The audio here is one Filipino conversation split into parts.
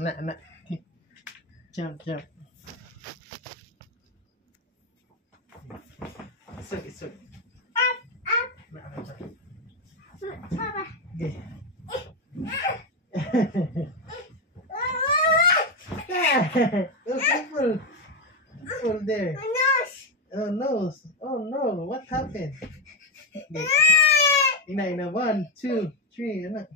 Anak. Jump. Isog. Up. Papa. Okay. Oh, careful. Careful there. Nose. Oh, nose. Oh, no. What happened? Okay. Ina. 1, 2, 3. Anak.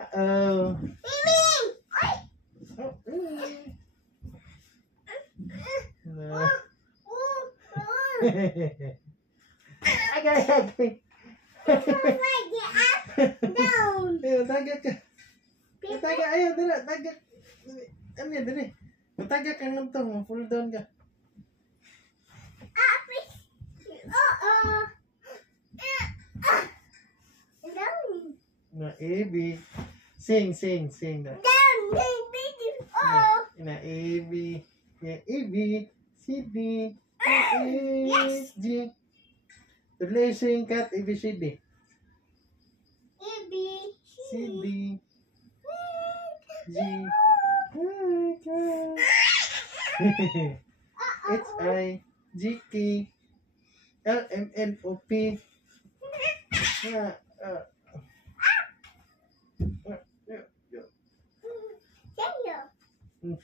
Uh-oh. Mimi. Oh, no. Okay. Down. Ayo, tagak ka. Tagak, ayo, dali. Tagak. Ano yan, dali. Matagak ka ng to. Full down ka. Down. Na, A, B. Sing. Na. Down, baby. Na, A, B. Yeah, A, B. C, D. E, Yes. G. Tuloy sing kat, A, B, C, D. A, B, C, D. G. H, I. G, K. L, M, N, O, P.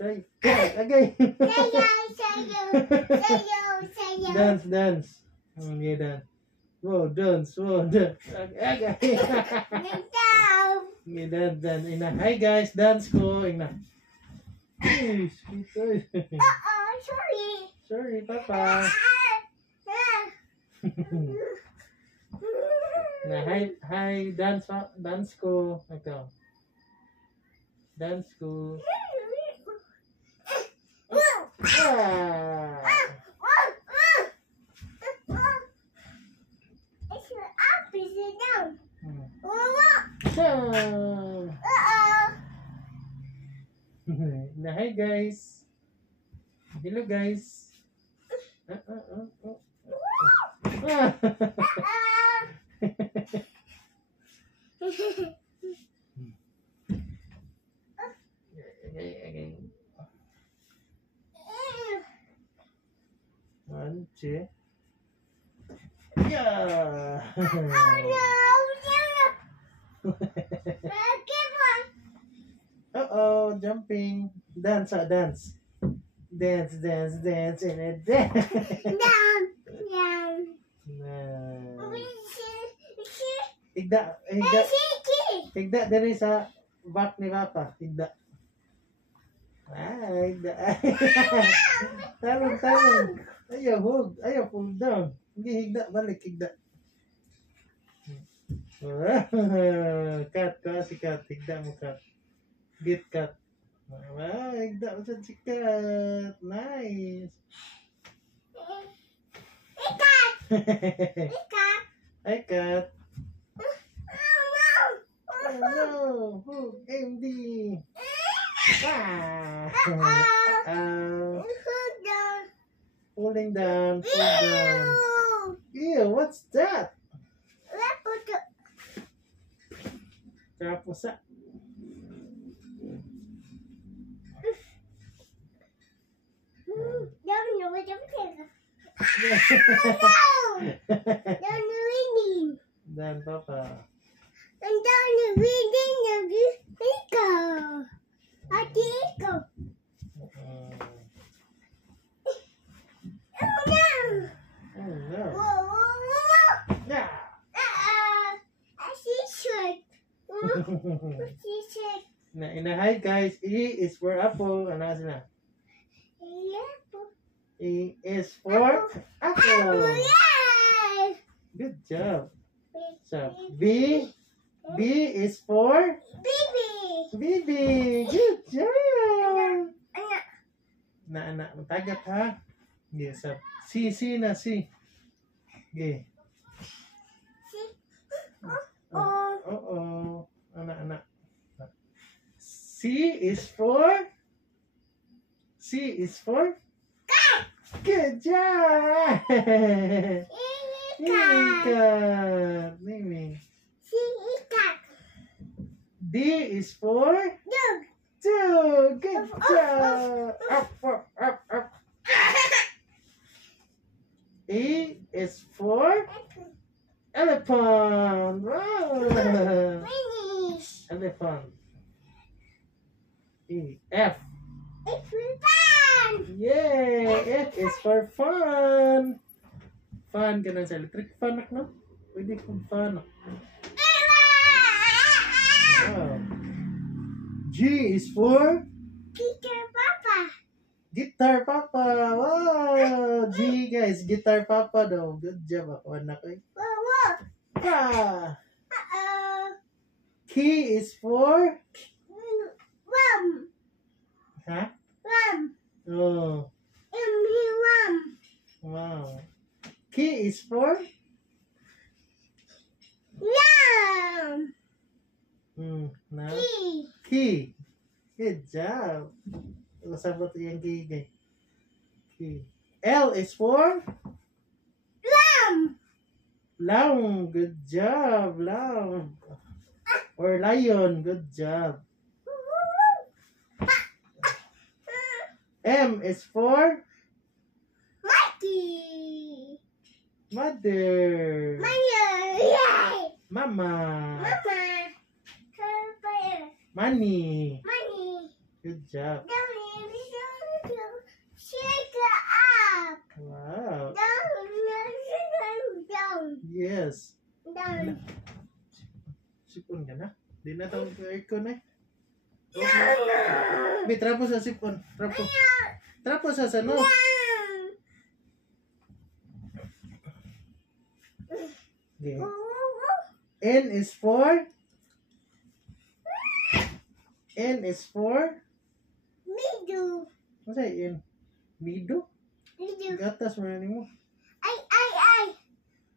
Say. Okay. Dance. Yeah, dance. Whoa, dance. Okay. Yeah, dance. Ina. Hi guys, dance ko. Ina. Sorry, Papa. Na, hi, dance ko. Ito. Dance ko. Ah. Na, hi guys. Hello guys. Okay. 1, 2. Yeah. Uh-oh, jumping. Dance. Dance in a dance. Higda dari sa back ni Papa. Higda. Higda. Talon. Ayaw, pull down. Hindi higda, balik higda. Cut, si cut. Higda mo cut. Get cut. Higda mo si cut. Nice. Hi, cut. Oh no! Hook, MD! Pulling down. Ew, what's that? Kapusa. Dan, Papa. Oh no. Yeah. Hi guys, E is for apple. Ano sila? E is for apple. Good job. So B is for baby. Good job. Anak, matagak ha. Yes, C na C. Okay. Anak. C is for Good job. Naming cat. Naming. C ikat. D is for Dog. dog. Good job. Up, up, up, up. E is for elephant. Wow. Finish. Elephant. E. F. It's fun. Yay! F is for fun. Fun ka na sa electric fan, no? Pwede kong fan. Wow. G is for Peter Papa. guitar papa. Wow! G guys, guitar papa daw. Good job ako, anak ko. Whoa, whoa. Ah! Uh-oh. Key is for Rum. ha? Rum. Oh, Rum. wow. Key is for Rum. na Key. key. Good job. Sabot yung key, guys. Key. L is for Rum. lamb. Good job, lamb. Or lion. Good job. M is for Mikey. mother. Yay. Mama. Mama. Papa. Money. Money. Good job. Shake it up. Wow. Down. Yes. Down. Sipon ka na. Di na tawag ko aircon eh. May trapo sa sipon. Trapo. Trapo sa sano. Okay. N is for Middle. ano sa N? Mido? Middle. Gatas mo na mo. Ay.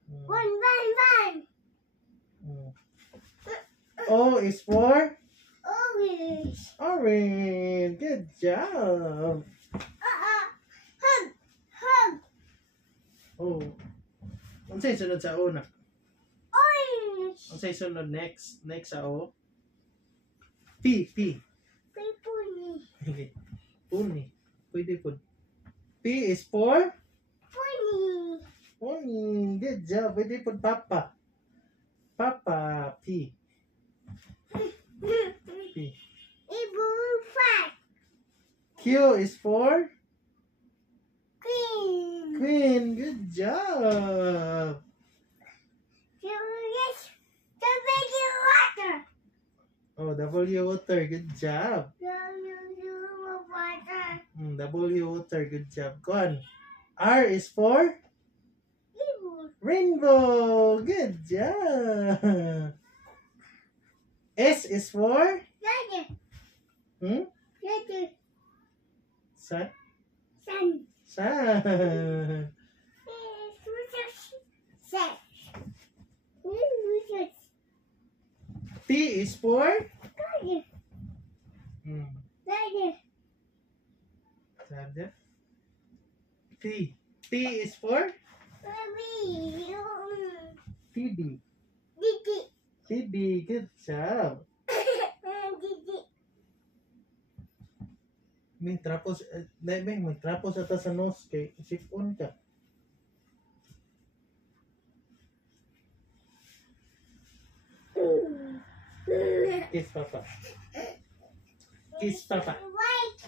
One. Mm. O is for Orange. orange. Good job. Hug. Oh. Ano sa'yo sunod sa O na? Orange. Ano sa'yo sunod next? Next sa O? P. Pony. Okay. Puni. Pwede po. P is for Pony. pony. Good job. Pwede po papa. Papa. P. P. Fat. Q is for Green. queen. Good job. Yes. The baby water. Oh, W water. Good job. Water. W water. Good job. Go on. R is for rainbow. Good job. S is for Daddy. sun. Sun. Sun. Set. T is for Daddy. Daddy. Sabi. T. T is for Baby. TD. Didi. TD. Good job. Didi. May trapos, may trapos ata sa nose kay sipon ka. Kiss papa. Kiss papa. White.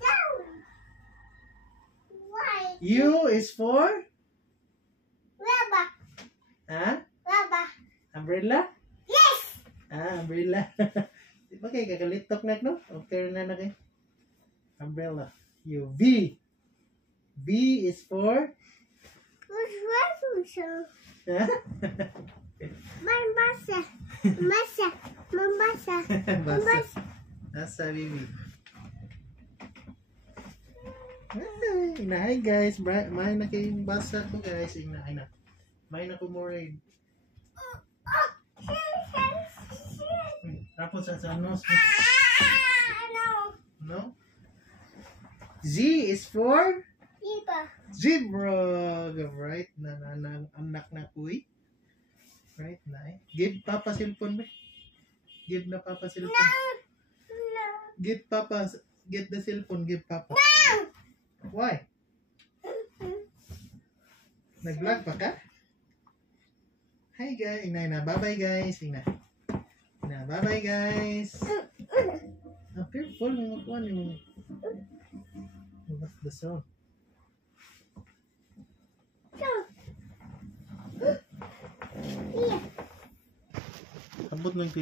Down. White. U is for Rubber. ha? Rubber. Umbrella? Yes. Umbrella. Di ba kay kakalitok na no? Okay na kay. Umbrella. U. V. V is for What's wrong? ha? Mambasa. Mambasa. Basa. Nasa bibi. Inahay guys, may na kayong basa ko guys. Inahay na. May na ko more raid. Tapos sa nose. No. No? Z is for Iba. Zebra. Right na anak na kuy. Right na eh. Give Papa cellphone ba? Give na Papa cellphone. No. Give Papa. Get the cellphone. Give Papa. Why? Nag-vlog pa ka? Hi guys. Ina na. Bye-bye guys. Ina. Na, bye-bye guys. Ah, careful. May makuha ni mo. What's the sound? Yeah. Abot ng